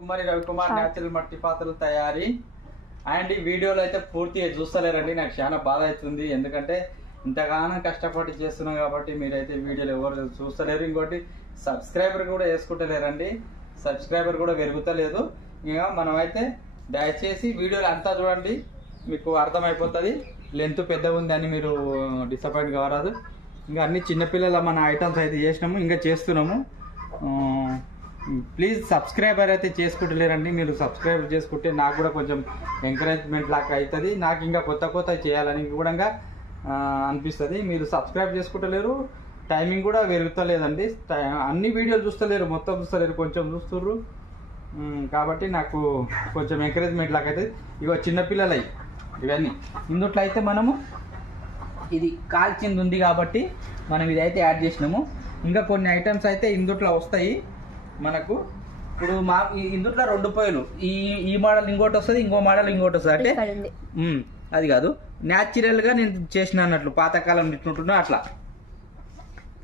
కుమారి Ravikumar natural మట్టి పాత్రల తయారీ అండ్ ఈ వీడియోలో అయితే పూర్తిగా చూస్తలేరండి. నాకు చాలా బాధ అవుతుంది, ఎందుకంటే ఇంతగానో కష్టపడి చేస్తున్నాం కాబట్టి మీరైతే వీడియోలు ఎవరు చూస్తలేరు. ఇంకోటి సబ్స్క్రైబర్ కూడా వేసుకుంటలేరండి, సబ్స్క్రైబర్ కూడా పెరుగుతలేదు. ఇంకా మనమైతే దయచేసి వీడియోలు అంతా చూడండి, మీకు అర్థమైపోతుంది. లెంత్ పెద్దగా ఉందని మీరు డిసప్పాయింట్ కావరాదు. ఇంకా అన్ని చిన్నపిల్లల మన ఐటమ్స్ అయితే చేసినాము, ఇంకా చేస్తున్నాము. ప్లీజ్ సబ్స్క్రైబర్ అయితే చేసుకుంటలేరండి. మీరు సబ్స్క్రైబ్ చేసుకుంటే నాకు కూడా కొంచెం ఎంకరేజ్మెంట్ లాగా అవుతుంది, నాకు ఇంకా కొత్త చేయాలని కూడా అనిపిస్తుంది. మీరు సబ్స్క్రైబ్ చేసుకుంటలేరు, టైమింగ్ కూడా పెరుగుతలేదండి. అన్ని వీడియోలు చూస్తలేరు, మొత్తం చూస్తలేరు, కొంచెం చూస్తుర్రు. కాబట్టి నాకు కొంచెం ఎంకరేజ్మెంట్ లాగా అవుతుంది. ఇగో చిన్నపిల్లలై ఇవన్నీ ఇందుట్లో అయితే మనము ఇది కాల్చింది ఉంది కాబట్టి మనం ఇదైతే యాడ్ చేసినాము. ఇంకా కొన్ని ఐటమ్స్ అయితే ఇందుట్లో వస్తాయి మనకు. ఇప్పుడు మా ఇందుట్లో 2 పొయ్యిలు, ఈ మోడల్ ఇంకోటి వస్తుంది, ఇంకో మోడల్ ఇంకోటి వస్తుంది. అంటే అది కాదు, న్యాచురల్గా నేను చేసిన అన్నట్లు పాతకాలం ఇట్లుంటున్నా అట్లా.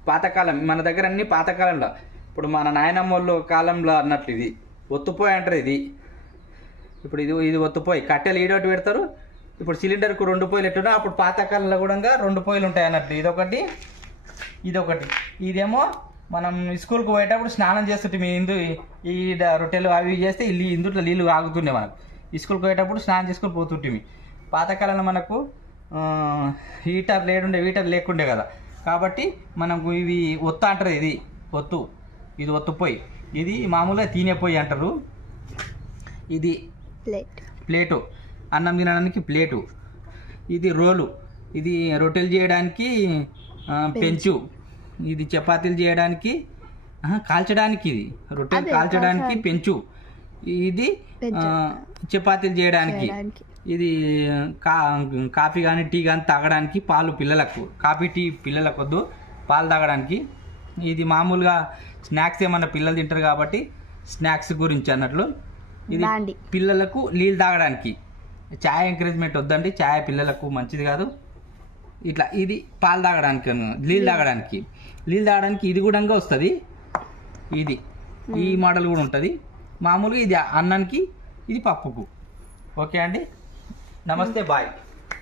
పాతకాలం మన దగ్గర అన్ని పాతకాలంలో, ఇప్పుడు మన నాయనమ్మ వాళ్ళు కాలంలో అన్నట్లు ఇది ఒత్తుపోయి అంటారు. ఇప్పుడు ఇది ఒత్తుపోయి కట్టెలు ఈడోటి పెడతారు. ఇప్పుడు సిలిండర్కు 2 పొయ్యిలు ఎట్టున్నా, అప్పుడు పాతకాలంలో కూడా 2 పొయ్యిలు ఉంటాయి అన్నట్లు. ఇదొకటి. ఇదేమో మనం స్కూల్కి పోయేటప్పుడు స్నానం చేస్తుంటే ఈ రొట్టెలు అవి చేస్తే ఇందుట్లో నీళ్ళు ఆగుతుండే. మనకు స్కూల్కి పోయేటప్పుడు స్నానం చేసుకొని పోతుంటే పాతకాలంలో మనకు హీటర్ లేకుండే కదా. కాబట్టి మనకు ఇవి ఒత్తు అంటారు. ఇది ఒత్తు పొయ్యి. ఇది మామూలుగా తినే పొయ్యి అంటారు. ఇది ప్లేటు, అన్నం తినడానికి ప్లేటు. ఇది రోలు, ఇది రొట్టెలు చేయడానికి పెంచు. ఇది చపాతీలు చేయడానికి కాల్చడానికి, ఇది రొట్టెలు కాల్చడానికి పెంచు. ఇది చపాతీలు చేయడానికి. ఇది కాఫీ కానీ టీ కానీ తాగడానికి, పాలు పిల్లలకు, కాఫీ టీ పిల్లలకు వద్దు, పాలు తాగడానికి. ఇది మామూలుగా స్నాక్స్ ఏమన్నా పిల్లలు తింటారు కాబట్టి స్నాక్స్ గురించి అన్నట్లు. ఇది పిల్లలకు నీళ్ళు తాగడానికి. చాయ్ ఎంకరేజ్మెంట్ వద్దండి, చాయ్ పిల్లలకు మంచిది కాదు. ఇట్లా ఇది పాలు తాగడానికి, నీళ్ళు తాగడానికి ఇది కూడా వస్తుంది. ఈ మోడల్ కూడా ఉంటుంది. మామూలుగా ఇది అన్నానికి, ఇది పప్పుకు. ఓకే అండి, నమస్తే, బాయ్.